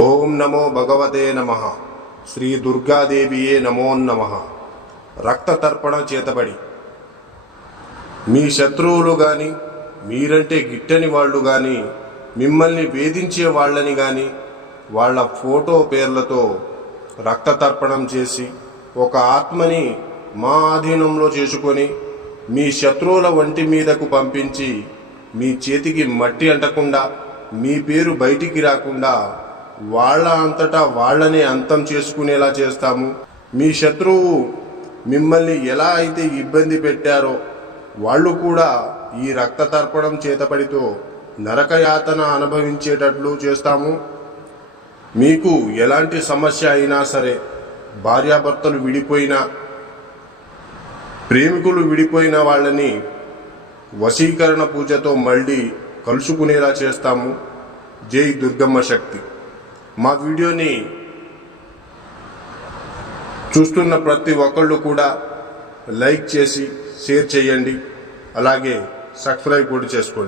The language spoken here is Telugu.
ఓం నమో భగవతే నమః. శ్రీ దుర్గాదేవియే నమో నమః. రక్త తర్పణ చేతబడి మీ శత్రువులు కానీ, మీరంటే గిట్టని వాళ్ళు కానీ, మిమ్మల్ని వేధించే వాళ్ళని కానీ వాళ్ళ ఫోటో పేర్లతో రక్త తర్పణం చేసి ఒక ఆత్మని మా ఆధీనంలో చేసుకొని మీ శత్రువుల వంటి మీదకు పంపించి మీ చేతికి మట్టి అంటకుండా, మీ పేరు బయటికి రాకుండా వాళ్ళ అంతటా వాళ్ళనే అంతం చేసుకునేలా చేస్తాము. మీ శత్రువు మిమ్మల్ని ఎలా అయితే ఇబ్బంది పెట్టారో వాళ్ళు కూడా ఈ రక్త తర్పణం చేతపడితో నరకయాతన అనుభవించేటట్లు చేస్తాము. మీకు ఎలాంటి సమస్య అయినా సరే, భార్యాభర్తలు విడిపోయినా, ప్రేమికులు విడిపోయిన వాళ్ళని వశీకరణ పూజతో మళ్ళీ కలుసుకునేలా చేస్తాము. జై దుర్గమ్మ శక్తి. మా వీడియోని చూస్తున్న ప్రతి ఒక్కళ్ళు కూడా లైక్ చేసి షేర్ చేయండి, అలాగే సబ్స్క్రైబ్ కూడా చేసుకోండి.